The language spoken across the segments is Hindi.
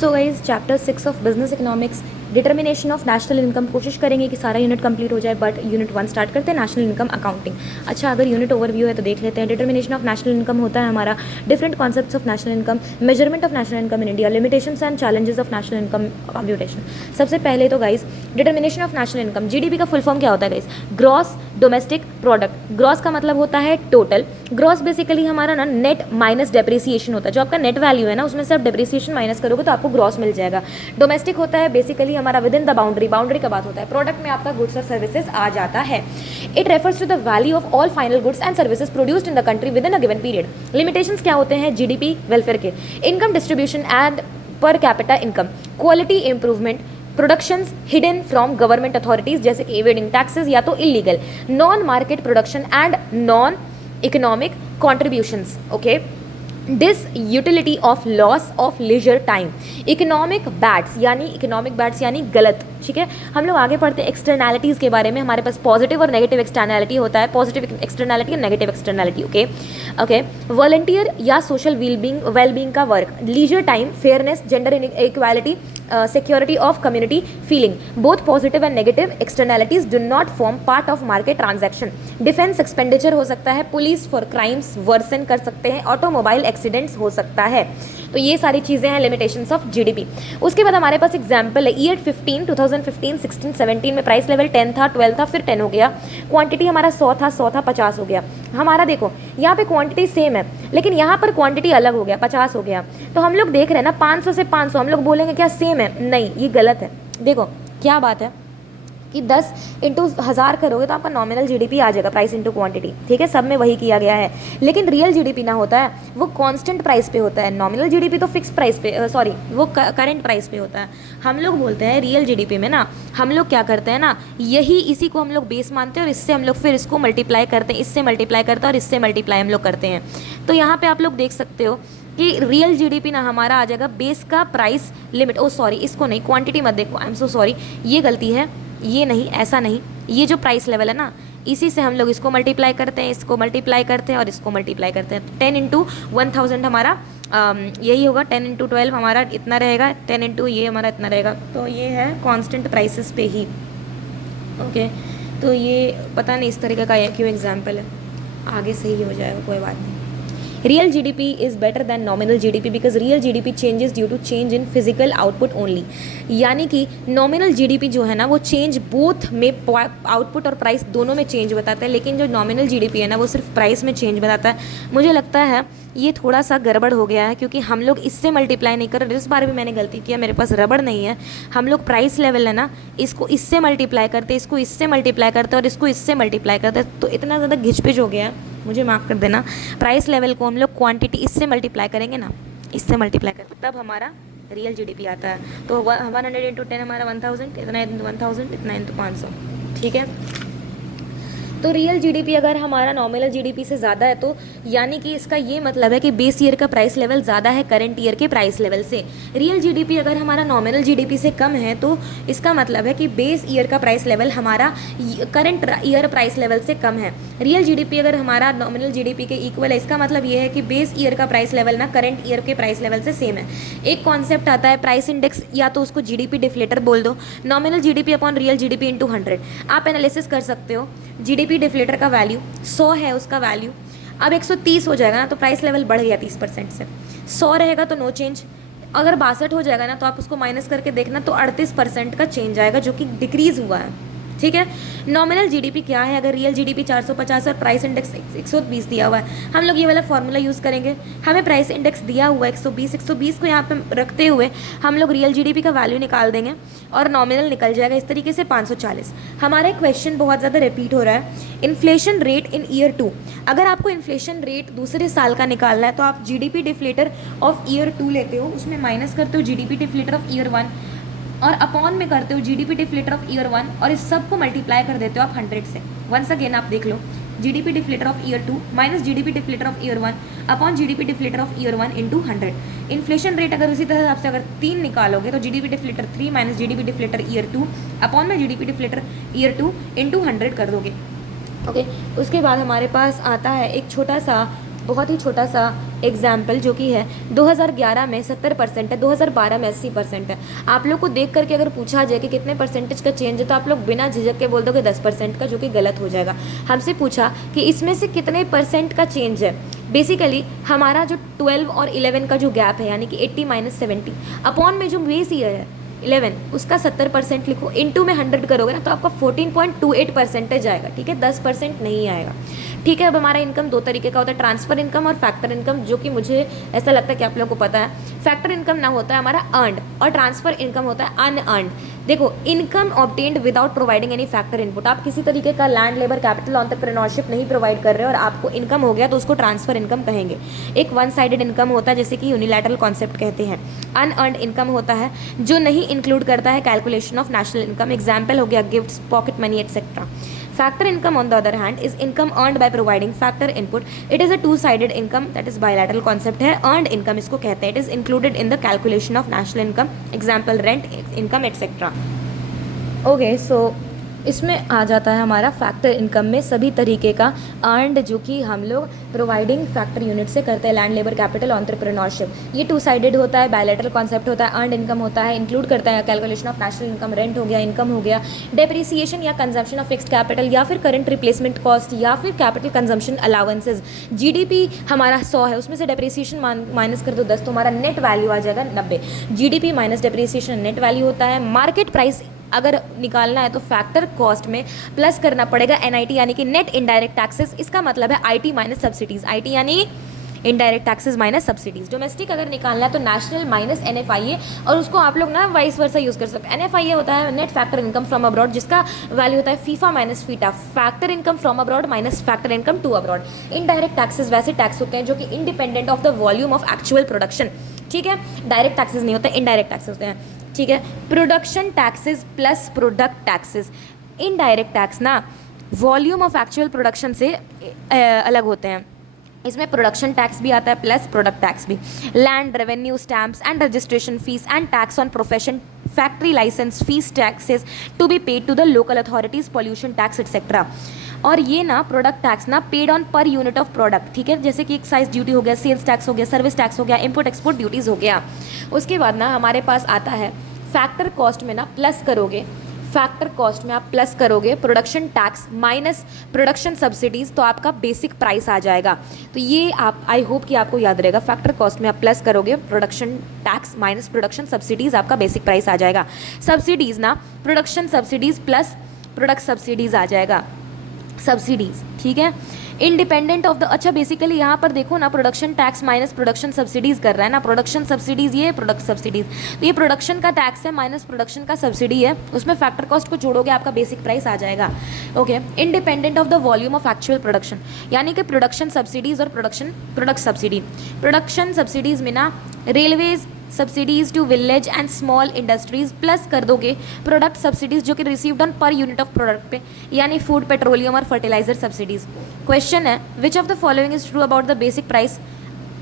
So guys chapter 6 of business economics determination of national income, कोशिश करेंगे कि सारा यूनिट कंप्लीट हो जाए, बट यूनिट 1 स्टार्ट करते हैं, नेशनल इनकम अकाउंटिंग। अच्छा, अगर यूनिट ओवरव्यू है तो देख लेते हैं। डिटर्मिनेशन ऑफ नेशनल इनकम होता है हमारा different concepts of national income, measurement of national income in India, limitations and challenges of national income computation. सबसे पहले तो guys determination of national income, GDP का फुल फॉर्म क्या होता है guys? Gross domestic product. Gross का मतलब होता है टोटल। ग्रॉस बेसिकली हमारा ना नेट माइनस डेप्रिसिएशन होता है, जो आपका नेट वैल्यू है ना उसमें से आप डेप्रिसिएशन माइनस करोगे तो आपको ग्रॉस मिल जाएगा। डोमेस्टिक होता है बेसिकली हमारा विद इन द बाउंड्री का बात होता है, प्रोडक्ट में आपका गुड्स और सर्विसेज आ जाता है। It refers to the value of all final goods and services produced in the country within a given period. Limitations क्या होते हैं जीडीपी वेलफेयर के? Income distribution and per capita income, quality improvement, productions hidden from government authorities जैसे कि एवेडिंग टैक्सेस या तो illegal, non market production and non economic contributions. Okay, disutility of loss of leisure time, economic bads यानी गलत। ठीक है, हम लोग आगे पढ़ते हैं एक्सटर्नैलिटीज़ के बारे में। हमारे पास पॉजिटिव और नेगेटिव एक्सटर्नैलिटी होता है, पॉजिटिव एक्सटर्नैलिटी और नेगेटिव एक्सटर्नैलिटी। ओके, वॉलंटियर या सोशल वेलबींग का work, leisure time, fairness, gender equality, security of community feeling, both positive and negative externalities do not form part of market transaction. Defence expenditure हो सकता है, पुलिस फॉर क्राइम्स वर्सन कर सकते हैं, ऑटोमोबाइल एक्सीडेंट्स हो सकता है। तो ये सारी चीज़ें हैं लिमिटेशंस ऑफ जीडीपी। उसके बाद हमारे पास एग्जाम्पल है ईयर 2015, 16, 17 में प्राइस लेवल 10 था, 12 था, फिर 10 हो गया। क्वांटिटी हमारा 100 था, 50 हो गया। हमारा देखो यहाँ पे क्वांटिटी सेम है लेकिन यहाँ पर क्वांटिटी अलग हो गया, 50 हो गया। तो हम लोग देख रहे हैं ना 500 से 500, हम लोग बोलेंगे क्या सेम है? नहीं, ये गलत है। देखो क्या बात है कि 10 इंटू 1000 करोगे तो आपका नॉमिनल जीडीपी आ जाएगा, प्राइस इंटू क्वांटिटी। ठीक है, सब में वही किया गया है, लेकिन रियल जीडीपी ना होता है, वो कांस्टेंट प्राइस पे होता है। नॉमिनल जीडीपी तो फिक्स प्राइस पे, वो करंट प्राइस पे होता है। हम लोग बोलते हैं रियल जीडीपी में ना हम लोग क्या करते हैं ना, इसी को हम लोग बेस मानते हैं और इससे हम लोग फिर इसको मल्टीप्लाई करते हैं, इससे मल्टीप्लाई करते हैं और इससे मल्टीप्लाई हम लोग करते हैं। तो यहाँ पर आप लोग देख सकते हो कि रियल जीडीपी ना हमारा आ जाएगा बेस का प्राइस लिमिट। इसको नहीं, क्वांटिटी मत देखो, आई एम सो सॉरी, ये गलती है, ये नहीं, ऐसा नहीं, ये जो प्राइस लेवल है ना इसी से हम लोग इसको मल्टीप्लाई करते हैं, इसको मल्टीप्लाई करते हैं और इसको मल्टीप्लाई करते हैं। 10 इंटू 1000 हमारा यही होगा, 10 इंटू 12 हमारा इतना रहेगा, 10 इंटू ये हमारा इतना रहेगा। तो ये है कांस्टेंट प्राइसेस पे ही। ओके, तो ये पता नहीं इस तरीके का क्यों एग्जाम्पल है, आगे सही हो जाएगा, कोई बात नहीं। Real GDP is better than nominal GDP because real GDP changes due to change in physical output only. यानी कि नॉमिनल जीडीपी जो है ना वो चेंज बोथ में, आउटपुट और प्राइस दोनों में चेंज बताता है, लेकिन जो नॉमिनल जीडीपी है ना वो सिर्फ प्राइस में चेंज बताता है। मुझे लगता है ये थोड़ा सा गड़बड़ हो गया है क्योंकि हम लोग इससे मल्टीप्लाई नहीं कर रहे। इस बार भी मैंने गलती किया, मेरे पास रबड़ नहीं है। हम लोग प्राइस लेवल है ना इसको इससे मल्टीप्लाई करते, इसको इससे मल्टीप्लाई करते और इसको इससे मल्टीप्लाई करते, तो इतना ज़्यादा घिचपिच हो गया है, मुझे माफ़ कर देना। प्राइस लेवल को हम लोग क्वांटिटी इससे मल्टीप्लाई करेंगे ना, इससे मल्टीप्लाई करते तब हमारा रियल जीडीपी आता है। तो 100 इंटू 10 हमारा 1000, इतना इंटू 1000, इतना इंटू 500। ठीक है, तो रियल जीडीपी अगर हमारा नॉमिनल जीडीपी से ज़्यादा है तो यानी कि इसका ये मतलब है कि बेस ईयर का प्राइस लेवल ज़्यादा है करंट ईयर के प्राइस लेवल से। रियल जीडीपी अगर हमारा नॉमिनल जीडीपी से कम है तो इसका मतलब है कि बेस ईयर का प्राइस लेवल हमारा करंट ईयर प्राइस लेवल से कम है। रियल जीडीपी अगर हमारा नॉमिनल जीडीपी के इक्वल है, इसका मतलब ये है कि बेस ईयर का प्राइस लेवल ना करंट ईयर के प्राइस लेवल से सेम है। एक कॉन्सेप्ट आता है प्राइस इंडेक्स, या तो उसको जीडीपी डिफ्लेटर बोल दो, nominal GDP upon real GDP into 100। आप एनालिसिस कर सकते हो, जीडीपी डिफ्लेटर का वैल्यू 100 है, उसका वैल्यू अब 130 हो जाएगा ना तो प्राइस लेवल बढ़ गया 30% से। 100 रहेगा तो नो चेंज, अगर 62 हो जाएगा ना तो आप उसको माइनस करके देखना तो 38% का चेंज आएगा जो कि डिक्रीज हुआ है। ठीक है, नॉमिनल जीडीपी क्या है? अगर रियल जीडीपी 450 और प्राइस इंडेक्स 120 दिया हुआ है, हम लोग ये वाला फॉर्मूला यूज़ करेंगे। हमें प्राइस इंडेक्स दिया हुआ है 120 को यहाँ पे रखते हुए हम लोग रियल जीडीपी का वैल्यू निकाल देंगे और नॉमिनल निकल जाएगा इस तरीके से 540। हमारा एक क्वेश्चन बहुत ज़्यादा रिपीट हो रहा है, इन्फ्लेशन रेट इन ईयर 2। अगर आपको इन्फ्लेशन रेट दूसरे साल का निकालना है तो आप जीडीपी डिफ्लेटर ऑफ ईयर 2 लेते हो, उसमें माइनस करते हो जीडीपी डिफ्लेटर ऑफ ईयर 1 और अपॉन में करते हो जीडीपी डिफ्लेटर ऑफ ईयर 1 और इस सब को मल्टीप्लाई कर देते हो आप 100 से। वंस अगेन आप देख लो, GDP deflator of year 2 minus GDP deflator of year 1 upon GDP deflator of year 1 into 100। Inflation rate अगर उसी तरह आपसे अगर 3 निकालोगे तो GDP deflator 3 minus GDP deflator year 2 upon में जीडीपी डिफ्लेटर ईयर 2 इंटू 100 कर दोगे। ओके, उसके बाद हमारे पास आता है एक छोटा सा, बहुत ही छोटा सा एग्जाम्पल जो कि है 2011 में 70% है, 2012 में 80% है। आप लोग को देख करके अगर पूछा जाए कि कितने परसेंटेज का चेंज है तो आप लोग बिना झिझक के बोल दोगे 10% का, जो कि गलत हो जाएगा। हमसे पूछा कि इसमें से कितने परसेंट का चेंज है, बेसिकली हमारा जो 12 और 11 का जो गैप है यानी कि 80 माइनस 70 अपॉन में जो बेस ईयर है 11 उसका 70% लिखो, इनटू में 100 करोगे ना तो आपका 14.28% आएगा। ठीक है, 10% नहीं आएगा। ठीक है, अब हमारा इनकम दो तरीके का होता है, ट्रांसफर इनकम और फैक्टर इनकम, जो कि मुझे ऐसा लगता है कि आप लोगों को पता है। फैक्टर इनकम ना होता है हमारा अर्नड और ट्रांसफर इनकम होता है अनअर्नड। देखो, income obtained without providing any factor input, आप किसी तरीके का लैंड लेबर कैपिटल एंटरप्रेन्योरशिप नहीं प्रोवाइड कर रहे हो और आपको इनकम हो गया तो उसको ट्रांसफर इनकम कहेंगे। एक वन साइडेड इनकम होता है जैसे कि यूनिलैटरल कॉन्सेप्ट कहते हैं। अनअर्नड इनकम होता है जो नहीं इंक्लूड करता है calculation of national income, example हो गया gifts, pocket money etcetera. Factor income on the other hand is income earned by providing factor input. It is a two-sided income, that is bilateral concept है। earned income इसको कहते हैं। It is included in the calculation of national income, example rent income etc. Okay, so इसमें आ जाता है हमारा फैक्टर इनकम में सभी तरीके का अर्नड जो कि हम लोग प्रोवाइडिंग फैक्टर यूनिट से करते हैं, लैंड लेबर कैपिटल एंटरप्रेन्योरशिप। ये टू साइडेड होता है, बायलैटरल कॉन्सेप्ट होता है, अर्नड इनकम होता है, इंक्लूड करता है calculation of national income, rent हो गया, इनकम हो गया, डेप्रिसिएशन या कंजम्पशन ऑफ फिक्स्ड कैपिटल या फिर करंट रिप्लेसमेंट कॉस्ट या फिर कैपिटल कंजम्पशन अलाउंसेज। जीडीपी हमारा 100 है, उसमें से डेप्रिसिएशन माइनस कर दो 10 तो हमारा नेट वैल्यू आ जाएगा 90। GDP minus depreciation net value होता है। मार्केट प्राइस अगर निकालना है तो फैक्टर कॉस्ट में प्लस करना पड़ेगा एनआईटी यानी कि नेट इनडायरेक्ट टैक्सेस। इसका मतलब है आईटी माइनस सब्सिडीज, आईटी यानी indirect taxes minus subsidies. Domestic अगर निकालना है तो नेशनल माइनस एनएफआईए, और उसको आप लोग ना वाइस वर्सा यूज़ कर सकते हैं। एनएफआईए होता है net factor income from abroad, जिसका वैल्यू होता है FIFA minus FITA, factor income from abroad minus factor income to abroad. Indirect taxes वैसे टैक्स होते हैं जो कि independent of the volume of actual production. ठीक है, डायरेक्ट टैक्सेस नहीं होते, इनडायरेक्ट टैक्सेस होते हैं। ठीक है, production taxes plus product taxes. Indirect tax ना वॉल्यूम ऑफ एक्चुअल प्रोडक्शन से अलग होते हैं, इसमें प्रोडक्शन टैक्स भी आता है प्लस प्रोडक्ट टैक्स भी। Land revenue, stamps and registration fees and tax on profession, factory licence fees, taxes to be paid to the local authorities, pollution tax etcetera. और ये ना प्रोडक्ट टैक्स ना paid on per unit of product. ठीक है, जैसे कि एक्साइज ड्यूटी हो गया, सेल्स टैक्स हो गया, सर्विस टैक्स हो गया, इंपोर्ट एक्सपोर्ट ड्यूटीज़ हो गया। उसके बाद ना हमारे पास आता है फैक्टर कॉस्ट में ना प्लस करोगे, फैक्टर कॉस्ट में आप प्लस करोगे production tax minus production subsidies, तो आपका बेसिक प्राइस आ जाएगा। तो ये आप आई होप कि आपको याद रहेगा, फैक्टर कॉस्ट में आप प्लस करोगे production tax minus production subsidies, आपका बेसिक प्राइस आ जाएगा। सब्सिडीज़ ना production subsidies plus product subsidies आ जाएगा, सब्सिडीज़। ठीक है, इंडिपेंडेंट ऑफ द, अच्छा बेसिकली यहाँ पर देखो ना production tax minus production subsidies कर रहा है ना, प्रोडक्शन सब्सिडीज़ ये प्रोडक्ट सब्सिडीज़, तो ये प्रोडक्शन का टैक्स है माइनस प्रोडक्शन का सब्सिडी है, उसमें फैक्टर कॉस्ट को जोड़ोगे आपका बेसिक प्राइस आ जाएगा। Okay, independent of the volume of actual production, यानी कि प्रोडक्शन सब्सिडीज़ और प्रोडक्ट सब्सिडी। प्रोडक्शन सब्सिडीज़ में ना railways subsidies to village and small industries plus कर दोगे प्रोडक्ट सब्सिडीज़ जो कि received on per unit of product पे, यानी फूड, पेट्रोलियम और फर्टिलाइजर सब्सिडीज़। क्वेश्चन है which of the following is true about the basic price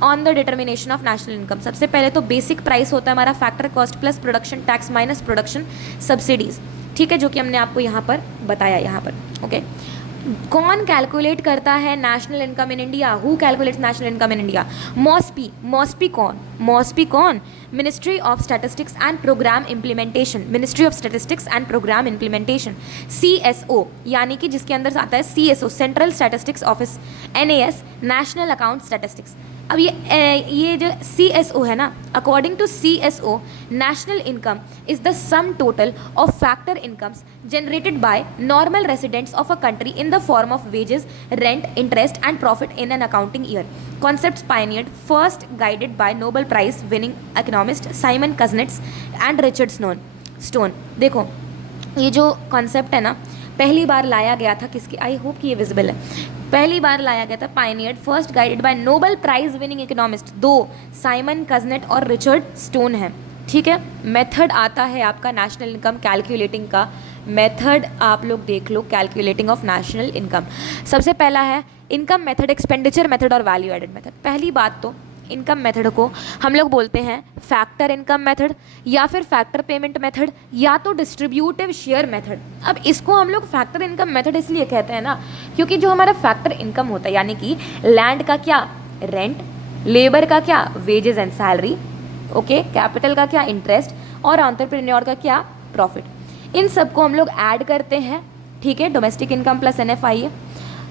on the determination of national income. सबसे पहले तो बेसिक प्राइस होता है हमारा factor cost plus production tax minus production subsidies. ठीक है, जो कि हमने आपको यहाँ पर बताया यहाँ पर। ओके, कौन कैलकुलेट करता है national income in India? Who calculates national income in India? MOSPI. MOSPI कौन? मॉस्पी कौन? Ministry of statistics and programme implementation, ministry of statistics and programme implementation. CSO यानी कि जिसके अंदर आता है CSO, central statistics office, NAS national account statistics. अब ये जो CSO है ना, according to CSO national income is the sum total of factor incomes generated by normal residents of a country in the form of wages, rent, interest and profit in an accounting year. Concepts pioneered, first guided by Nobel prize winning economist Simon Kuznets and Richard Stone. देखो ये जो कॉन्सेप्ट है ना पहली बार लाया गया था किसके, आई होप कि ये विजिबल है, पहली बार लाया गया था, pioneered, first guided by Nobel prize winning economist, दो साइमन कजनेट और रिचर्ड स्टोन है। ठीक है, मेथड आता है आपका नेशनल इनकम कैलकुलेटिंग का, मेथड आप लोग देख लो, कैलकुलेटिंग ऑफ नेशनल इनकम। सबसे पहला है इनकम मेथड, एक्सपेंडिचर मेथड और वैल्यू एडेड मेथड। पहली बात तो इनकम मेथड को हम लोग बोलते हैं फैक्टर इनकम मेथड या फिर फैक्टर पेमेंट मेथड या तो डिस्ट्रीब्यूटिव शेयर मेथड। अब इसको हम लोग फैक्टर इनकम मेथड इसलिए कहते हैं ना क्योंकि जो हमारा फैक्टर इनकम होता है यानी कि लैंड का क्या, रेंट, लेबर का क्या, wages and salary, okay, capital का क्या, इंटरेस्ट, और एंटरप्रेन्योर का क्या, प्रॉफिट। इन सबको हम लोग ऐड करते हैं, ठीक है, डोमेस्टिक इनकम प्लस NFIA,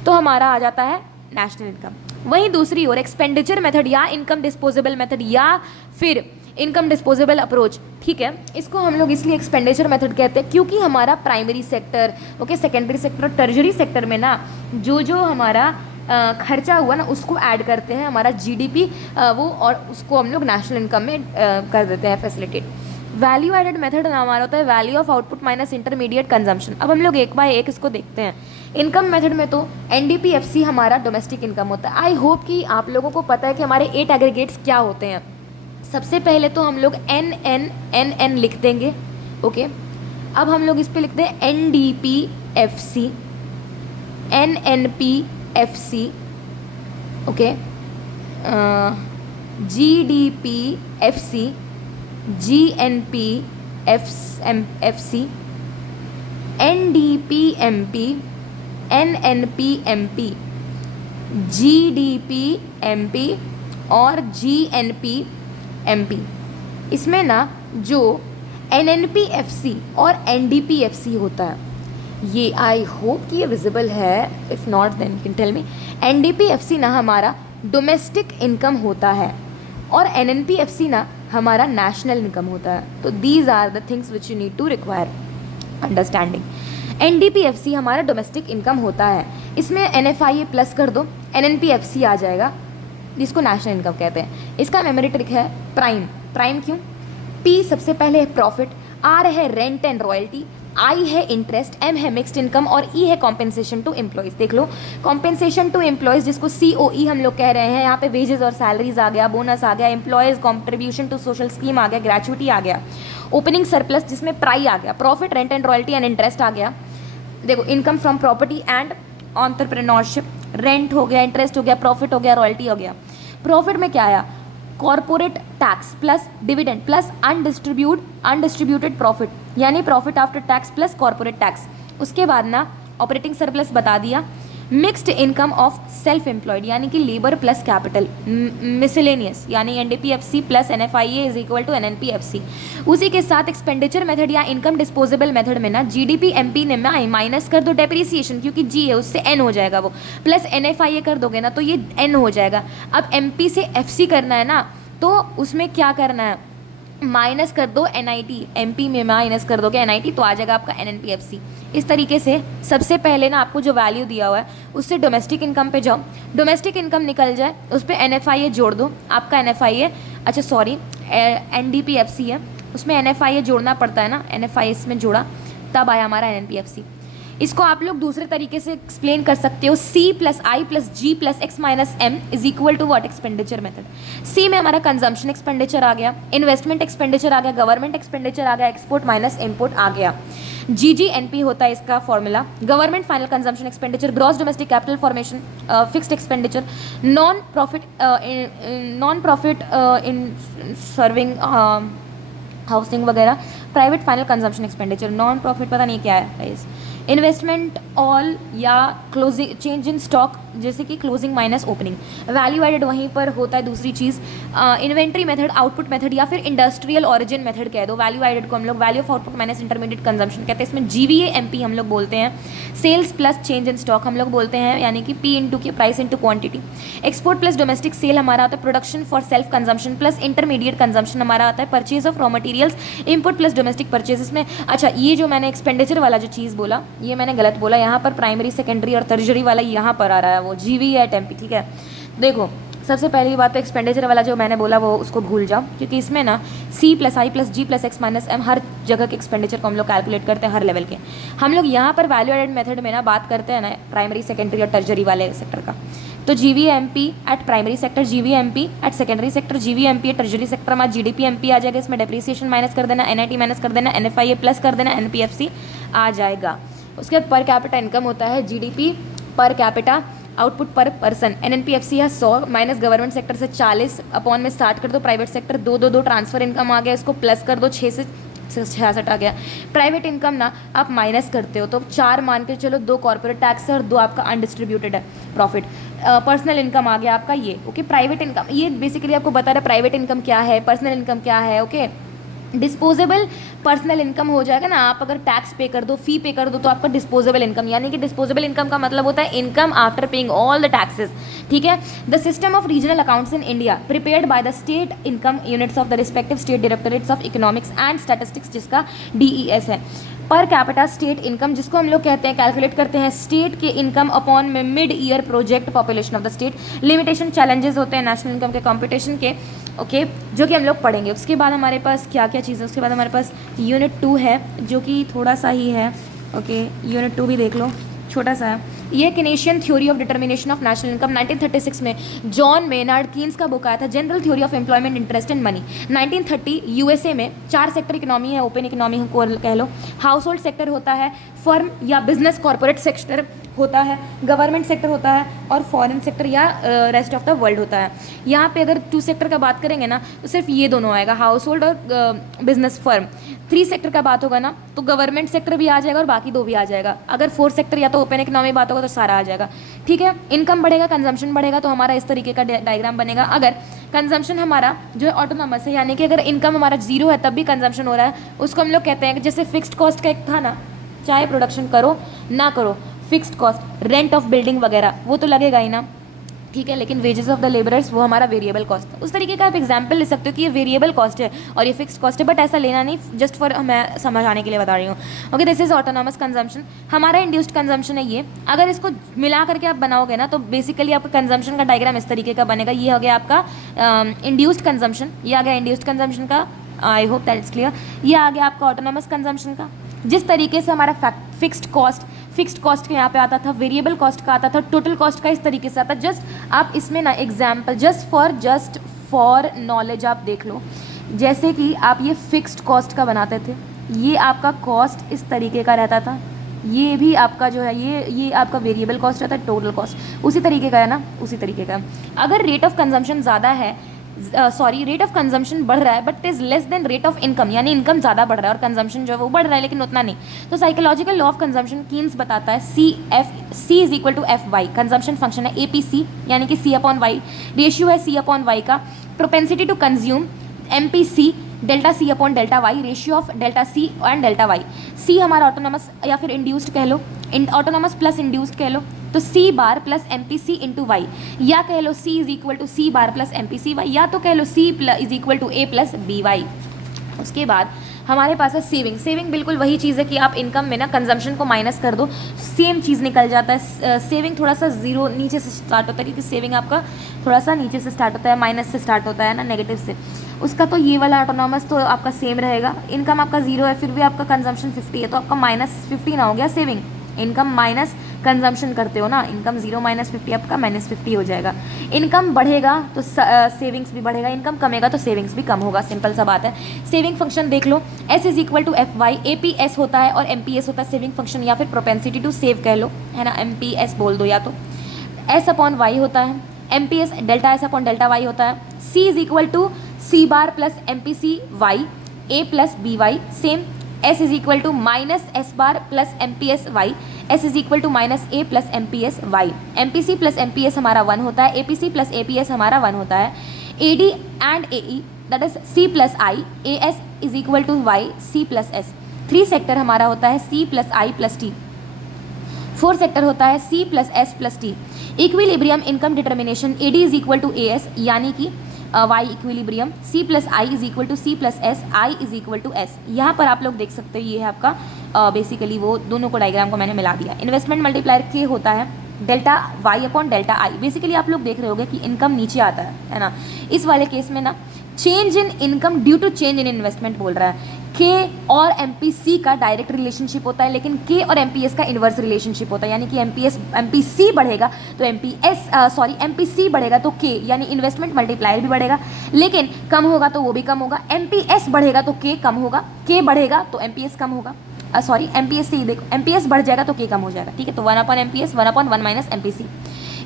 तो हमारा आ जाता है नेशनल इनकम। वहीं दूसरी ओर एक्सपेंडिचर मेथड या इनकम डिस्पोजेबल मेथड या फिर इनकम डिस्पोजेबल अप्रोच, ठीक है, इसको हम लोग इसलिए एक्सपेंडिचर मेथड कहते हैं क्योंकि हमारा primary sector, okay, secondary sector, टर्जरी sector में ना जो हमारा खर्चा हुआ ना उसको ऐड करते हैं, हमारा GDP वो, और उसको हम लोग नेशनल इनकम में कर देते हैं फैसिलिटेट। वैल्यू एडेड मेथड हमारा होता है value of output minus intermediate consumption. अब हम लोग एक बाय एक इसको देखते हैं। इनकम मेथड में तो NDPFC हमारा डोमेस्टिक इनकम होता है। आई होप कि आप लोगों को पता है कि हमारे 8 एग्रीगेट्स क्या होते हैं। सबसे पहले तो हम लोग NN लिख देंगे, ओके। अब हम लोग इस पे लिखते हैं NDPFC, NNPFC, okay, GDPFC, GNPFC, NDPMP, NNPMP, GDPMP और GNPMP। इसमें ना जो NNPFC और NDPFC होता है, ये आई होप कि ये विजिबल है, if not then you can tell me. NDPFC ना हमारा डोमेस्टिक इनकम होता है और NNPFC ना हमारा नेशनल इनकम होता है। तो these are the things which you need to require understanding. NDPFC हमारा डोमेस्टिक इनकम होता है, इसमें NFIA प्लस कर दो, NNPFC आ जाएगा, जिसको नेशनल इनकम कहते हैं। इसका मेमोरी ट्रिक है प्राइम। प्राइम क्यों? P सबसे पहले है प्रॉफिट, R है रेंट एंड रॉयल्टी, I है इंटरेस्ट, M है मिक्स्ड इनकम और E है कॉम्पेंसेशन टू एम्प्लॉयज़। देख लो, कॉम्पेंसेशन टू एम्प्लॉयज़ जिसको COE हम लोग कह रहे हैं, यहाँ पे वेजेस और सैलरीज आ गया, बोनस आ गया, employers contribution to social scheme आ गया, ग्रेचुइटी आ गया, ओपनिंग सरप्लस जिसमें प्राई आ गया, profit, rent and royalty and interest आ गया। देखो, income from property and entrepreneurship, rent हो गया, इंटरेस्ट हो गया, प्रॉफिट हो गया, रॉयल्टी हो गया। प्रॉफिट में क्या आया? Corporate tax plus dividend plus undistributed profit, यानी profit after tax plus corporate tax. उसके बाद ना ऑपरेटिंग सरप्लस बता दिया, mixed income of self employed यानी कि लेबर प्लस कैपिटल, मिसलेनियस यानी NDPFC plus NFIA is equal to NNPFC। उसी के साथ एक्सपेंडिचर मेथड या इनकम डिस्पोजेबल मेथड में ना GDPMP ने माइनस कर दो डेप्रीसिएशन, क्योंकि G है उससे N हो जाएगा वो, प्लस NFIA कर दोगे ना तो ये N हो जाएगा। अब MP से FC करना है ना, तो उसमें क्या करना है, माइनस कर दो NIT, MP में माइनस कर दोगे NIT तो आ जाएगा आपका NNPFC। इस तरीके से सबसे पहले ना आपको जो वैल्यू दिया हुआ है उससे डोमेस्टिक इनकम पे जाओ, डोमेस्टिक इनकम निकल जाए उस पर NFIA जोड़ दो, आपका NFIA, अच्छा सॉरी NDPFC है, उसमें NFIA जोड़ना पड़ता है ना, NFIA इसमें जोड़ा तब आया हमारा NNPFC। इसको आप लोग दूसरे तरीके से एक्सप्लेन कर सकते हो, C plus I plus G plus X minus M is equal to what? Expenditure method. C में हमारा कंजम्पशन एक्सपेंडिचर आ गया, इन्वेस्टमेंट एक्सपेंडिचर आ गया, गवर्नमेंट एक्सपेंडिचर आ गया, एक्सपोर्ट माइनस इम्पोर्ट आ गया। GGNP होता है इसका formula, government final consumption expenditure, gross domestic capital formation, fixed expenditure, non profit in serving housing वगैरह, private final consumption expenditure, non profit पता नहीं क्या है गाइस, इन्वेस्टमेंट ऑल या क्लोजिंग चेंज इन स्टॉक जैसे कि closing minus opening. Value added वहीं पर होता है दूसरी चीज़, इन्वेंट्री मेथड, आउटपुट मेथड या फिर इंडस्ट्रियल ऑरिजिन मेथड कह दो। वैल्यू एडेड को हम लोग value of output minus intermediate consumption कहते हैं, इसमें GVAMP हम लोग बोलते हैं। Sales plus change in stock हम लोग बोलते हैं, यानी कि P इंटू की price into quantity. Export plus domestic sale हमारा आता है production for self consumption plus intermediate consumption हमारा आता है purchase of raw materials, input plus domestic purchase. इसमें अच्छा ये जो मैंने एक्सपेंडिचर वाला जो चीज़ बोला ये मैंने गलत बोला, यहाँ पर प्राइमरी सेकेंडरी और टर्जरी वाला यहाँ पर आ रहा है, वो GVAMP, ठीक है। देखो सबसे पहली बात तो एक्सपेंडिचर वाला जो मैंने बोला वो उसको भूल जाओ, क्योंकि इसमें ना C plus I plus G plus X minus M हर जगह के एक्सपेंडिचर को हम लोग कैलकुलेट करते हैं, हर लेवल के। हम लोग यहाँ पर वैल्यू एडेड मेथड में ना बात करते हैं ना प्राइमरी सेकेंडरी और टर्जरी वाले सेक्टर का, तो GVAMP at primary sector, GVAMP at secondary sector, GVAMP at tertiary sector हमारा GDPMP आ जाएगा। इसमें डेप्रीसिएशन माइनस कर देना, NIT माइनस कर देना, NFIA प्लस कर देना, NPFC आ जाएगा। उसके बाद पर कैपिटा इनकम होता है GDP पर कैपिटा आउटपुट पर पर्सन। NNPFC है 100 माइनस गवर्नमेंट सेक्टर से 40 अपॉन में 60 कर दो, प्राइवेट सेक्टर 2 ट्रांसफर इनकम आ गया, इसको प्लस कर दो 6 से 66 आ गया। प्राइवेट इनकम ना आप माइनस करते हो तो 4 मान के चलो, 2 कॉर्पोरेट टैक्स है और 2 आपका अनडिस्ट्रीब्यूटेड है प्रॉफिट। पर्सनल इनकम आ गया आपका ये, ओके। प्राइवेट इनकम ये बेसिकली आपको बता रहा है प्राइवेट इनकम क्या है, पर्सनल इनकम क्या है, ओके। डिस्पोजेबल पर्सनल इनकम हो जाएगा ना, आप अगर टैक्स पे कर दो, फी पे कर दो, तो आपका डिस्पोजेबल इनकम, यानी कि डिस्पोजेबल इनकम का मतलब होता है income after paying all the taxes, ठीक है। The system of regional accounts in India prepared by the state income units of the respective state directorates of economics and statistics, जिसका DES है। पर कैपिटा स्टेट इनकम, जिसको हम लोग कहते हैं, कैलकुलेट करते हैं स्टेट के इनकम अपॉन में mid year project population of the state. Limitation challenges होते हैं नेशनल इनकम के कंपटीशन के, ओके, जो कि हम लोग पढ़ेंगे। उसके बाद हमारे पास क्या क्या चीज़ें, उसके बाद हमारे पास यूनिट 2 है जो कि थोड़ा सा ही है, ओके। यूनिट 2 भी देख लो, छोटा सा है। ये Keynesian theory of determination of national income 1936 में जॉन मेनार्ड कीन्स का बुक आया था, general theory of employment interest and money. 1930 USA में 4 सेक्टर इकोनॉमी है, ओपन इकोनॉमी को कह लो, हाउस होल्ड सेक्टर होता है, फर्म या बिजनेस कॉर्पोरेट सेक्टर होता है, गवर्नमेंट सेक्टर होता है, और फॉरेन सेक्टर या रेस्ट ऑफ द वर्ल्ड होता है। यहाँ पे अगर 2 सेक्टर का बात करेंगे ना तो सिर्फ ये दोनों आएगा, हाउस होल्ड और बिजनेस फर्म। 3 सेक्टर का बात होगा ना तो गवर्नमेंट सेक्टर भी आ जाएगा और बाकी 2 भी आ जाएगा। अगर 4 सेक्टर या तो ओपन इकोनॉमी बात होगा तो सारा आ जाएगा, ठीक है। इनकम बढ़ेगा, कंजम्पशन बढ़ेगा, तो हमारा इस तरीके का डायग्राम बनेगा। अगर कंजम्पशन हमारा जो है ऑटोनॉमस है, यानी कि अगर इनकम हमारा 0 है तब भी कंजम्पशन हो रहा है, उसको हम लोग कहते हैं कि जैसे फिक्स्ड कॉस्ट का एक था ना, चाहे प्रोडक्शन करो ना करो, fixed cost, rent of building वगैरह वो तो लगेगा ही ना, ठीक है। लेकिन वेजेस ऑफ द लेबरर्स वो हमारा वेरिएबल कॉस्ट है। उस तरीके का आप एग्जांपल ले सकते हो कि ये वेरिएबल कॉस्ट है और ये फिक्स्ड कॉस्ट है, बट ऐसा लेना नहीं, जस्ट फॉर मैं समझाने के लिए बता रही हूँ, okay. This is autonomous consumption, हमारा इंड्यूस्ड कंजम्पशन है ये। अगर इसको मिला करके आप बनाओगे ना तो बेसिकली आपका कंजम्पशन का डायग्राम इस तरीके का बनेगा। ये हो गया आपका इंड्यूस्ड कंजम्पशन, ये आ गया इंड्यूस्ड कंजम्पशन का, आई होप दैट इज क्लियर। ये आ गया आपका ऑटोनॉमस कंजम्पशन का। जिस तरीके से हमारा फिक्स्ड कॉस्ट के यहाँ पे आता था, वेरिएबल कॉस्ट का आता था, टोटल कॉस्ट का इस तरीके से आता। जस्ट आप इसमें ना एग्जाम्पल जस्ट फॉर नॉलेज आप देख लो, जैसे कि आप ये फिक्स्ड कॉस्ट का बनाते थे, ये आपका कॉस्ट इस तरीके का रहता था, ये भी आपका जो है ये आपका वेरिएबल कॉस्ट रहता है, टोटल कॉस्ट उसी तरीके का है ना, उसी तरीके का। अगर रेट ऑफ कंजम्पशन ज़्यादा है, रेट ऑफ कंजम्पशन बढ़ रहा है but is less than rate of income, यानी इनकम ज़्यादा बढ़ रहा है और कंजम्पशन जो है वो बढ़ रहा है लेकिन उतना नहीं, तो psychological law of consumption Keynes बताता है C is equal to FY, consumption function है APC, यानी कि C/Y, रेशियो है C/Y का, propensity to consume MPC, delta C/y, ratio of delta C and delta Y। C हमारा ऑटोनॉमस या फिर इंड्यूस्ड कह लो, ऑटोनॉमस प्लस इंड्यूस्ड कह लो, तो C bar plus MPC into Y, या कह लो C is equal to C bar plus MPC Y, या तो कह लो C is equal to A plus BY। उसके बाद हमारे पास है सेविंग बिल्कुल वही चीज़ है कि आप इनकम में ना कंजम्पशन को माइनस कर दो, सेम चीज़ निकल जाता है। सेविंग थोड़ा सा जीरो नीचे से स्टार्ट होता है, क्योंकि सेविंग आपका थोड़ा सा नीचे से स्टार्ट होता है, माइनस से स्टार्ट होता है ना, नेगेटिव से। उसका तो ये वाला ऑटोनॉमस तो आपका सेम रहेगा। इनकम आपका 0 है फिर भी आपका कंजम्पशन 50 है, तो आपका -50 ना हो गया सेविंग, इनकम माइनस कंजम्पशन करते हो ना, इनकम 0 - 50 आपका -50 हो जाएगा। इनकम बढ़ेगा तो सेविंग्स भी बढ़ेगा, इनकम कमेगा तो सेविंग्स भी कम होगा, सिंपल सा बात है। सेविंग फंक्शन देख लो, S is equal to FY, APS होता है और MPS होता है सेविंग फंक्शन, या फिर प्रोपेंसिटी टू सेव कह लो, है ना, MPS बोल दो, या तो S/Y होता है, MPS डेल्टा S/डेल्टा Y होता है। C is equal to C bar plus MPC Y, A plus BY, same. S is equal to -S bar plus MPS Y, S is equal to -A plus MPS Y। MPC plus MPS हमारा 1 होता है, APC प्लस APS हमारा 1 होता है। AD and AE that is C plus I, AS is equal to Y, C plus S। 3 sector हमारा होता है C plus I plus T। 4 sector होता है C plus S plus T। Equilibrium income determination AD is equal to AS, यानी कि Y equilibrium, C plus I is equal to C plus S, I is equal to S। यहाँ पर आप लोग देख सकते हो, ये है आपका बेसिकली वो दोनों को डायग्राम को मैंने मिला दिया। इन्वेस्टमेंट मल्टीप्लायर के होता है डेल्टा Y/डेल्टा I। बेसिकली आप लोग देख रहे होगे कि इनकम नीचे आता है ना, इस वाले केस में ना change in income due to change in investment बोल रहा है। K और MPC का डायरेक्ट रिलेशनशिप होता है, लेकिन K और MPS का इन्वर्स रिलेशनशिप होता है, यानी कि MPC बढ़ेगा तो MPC बढ़ेगा तो K यानी इन्वेस्टमेंट मल्टीप्लायर भी बढ़ेगा, लेकिन कम होगा तो वो भी कम होगा। MPS बढ़ेगा तो K कम होगा, K बढ़ेगा तो MPS कम होगा। MPS से ही देखो, MPS बढ़ जाएगा तो K कम हो जाएगा, ठीक है। तो 1/MPS 1/1 माइनस MPC।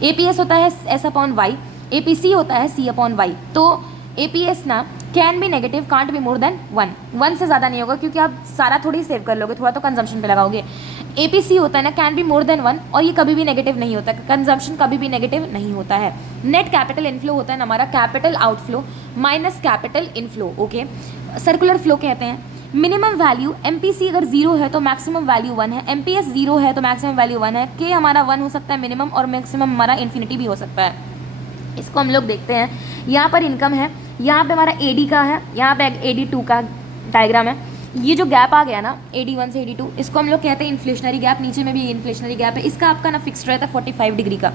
APS होता है S/Y, APC होता है C/Y। तो APS ना can be negative, can't be more than 1 से ज़्यादा नहीं होगा क्योंकि आप सारा थोड़ी सेव कर लोगे, थोड़ा तो कंजम्पशन पे लगाओगे। APC होता है ना, कैन बी मोर देन 1, और ये कभी भी नेगेटिव नहीं होता, कंजम्पशन कभी भी नेगेटिव नहीं होता है। नेट कैपिटल इनफ्लो होता है ना हमारा capital outflow minus capital inflow, okay, circular flow कहते हैं। मिनिमम वैल्यू MPC अगर 0 है तो मैक्सिमम वैल्यू 1 है, MPS 0 है तो मैक्सिमम वैल्यू 1 है, K हमारा 1 हो सकता है मिनिमम, और मैक्सिमम हमारा इन्फिनिटी भी हो सकता है। इसको हम लोग देखते हैं, यहाँ पर इनकम है, यहाँ पे हमारा AD का है, यहाँ पे AD2 का डायग्राम है। ये जो गैप आ गया ना AD1 से AD2, इसको हम लोग कहते हैं इन्फ्लेशनरी गैप। नीचे में भी इन्फ्लेशनरी गैप है, इसका आपका ना फिक्स्ड रहता है 45 डिग्री का।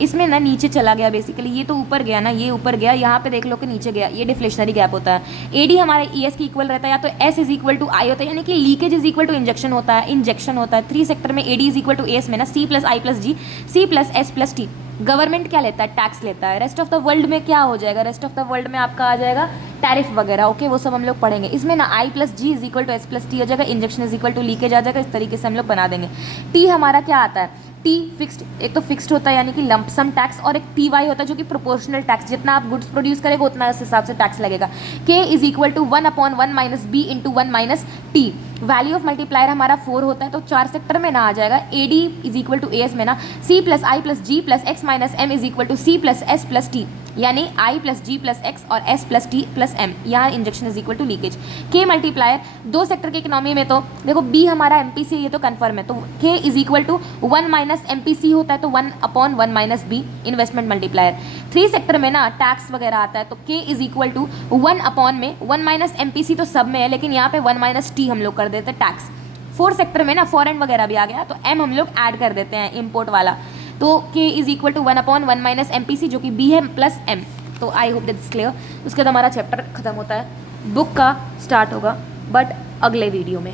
इसमें ना नीचे चला गया बेसिकली, ये तो ऊपर गया ना, ये ऊपर गया, यहाँ पे देख लो कि नीचे गया, ये डिफ्लेशनरी गैप होता है। AD हमारा ES की इक्वल रहता है, या तो S is equal to I होता है, यानी कि leakage is equal to injection होता है, इंजेक्शन होता है। 3 सेक्टर में AD is equal to AS में ना C plus I plus G, C plus S plus T। Government क्या लेता है, टैक्स लेता है। रेस्ट ऑफ द वर्ल्ड में क्या हो जाएगा, रेस्ट ऑफ द वर्ल्ड में आपका आ जाएगा टैरिफ वगैरह, ओके, वो सब हम लोग पढ़ेंगे। इसमें ना I plus G is equal to S plus T हो जाएगा, injection is equal to leakage आ जाएगा, इस तरीके से हम लोग बना देंगे। T हमारा क्या आता है, T फिक्स्ड, एक तो फिक्स्ड होता है यानी कि लंप सम टैक्स, और एक TY होता है जो कि प्रोपोर्शनल टैक्स, जितना आप गुड्स प्रोड्यूस करेंगे उतना इस हिसाब से टैक्स लगेगा। K is equal to 1/1 minus B into 1 minus T। Value of multiplier हमारा 4 होता है, तो 4 सेक्टर में ना आ जाएगा। AD is equal to AS में ना C plus I plus G plus X minus M is equal to C plus S plus T, यानी I plus G plus X और S plus T plus M, यहाँ injection is equal to leakage. K multiplier 2 sector के इकोनॉमी में, तो देखो B हमारा MPC, ये तो कन्फर्म है, तो K is equal to 1 minus MPC होता है, तो 1/1 minus B investment multiplier. 3 sector में ना टैक्स वगैरह आता है, तो K इज इक्वल टू 1/, में 1 माइनस MPC तो सब में है, लेकिन यहाँ पे 1 माइनस T हम लोग कर देते हैं टैक्स। 4 सेक्टर में ना फॉरेन वगैरह भी आ गया, तो M हम लोग ऐड कर देते हैं, इम्पोर्ट वाला, तो K is equal to 1/1 minus MPC जो कि B है प्लस M। तो I hope that is clear. उसके बाद हमारा चैप्टर खत्म होता है, बुक का स्टार्ट होगा बट अगले वीडियो में।